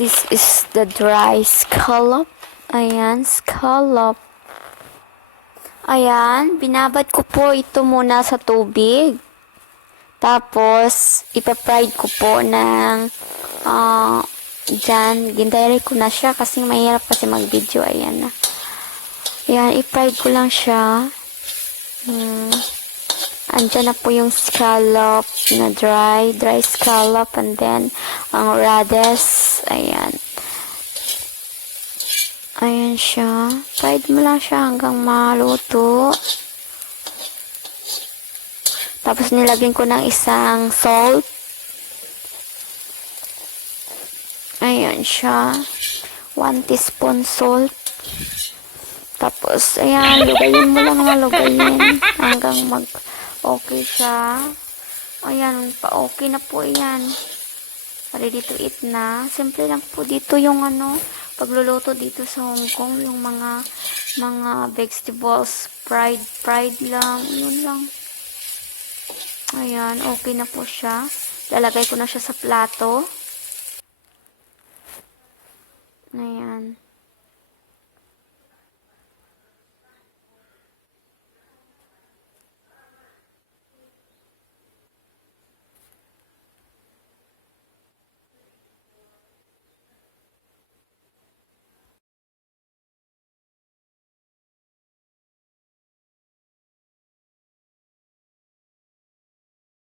This is the dry scallop. Ayan, scallop. Ayan, binabad ko po ito muna sa tubig. Tapos, ipa-fried ko po ng dyan. Gindirect ko na siya kasi mahirap kasi mag-video. Ayan na. Ayan, i-fried ko lang siya. Andyan na po yung scallop na dry scallop, and then ang radish. Ayan. Ayan siya. Fried mo lang siya hanggang maluto. Tapos nilagyan ko ng isang salt. Ayan siya. 1 teaspoon salt. Tapos, ayan, lugayin mo lang na lugayin hanggang mag-okay siya. Ayan, pa-okay na po yan. Ready to eat na. Simple lang po dito yung pagluluto dito sa Hong Kong. Yung mga vegetables, fried lang. Yun lang. Ayan, okay na po siya. Lalagay ko na siya sa plato. Ayan.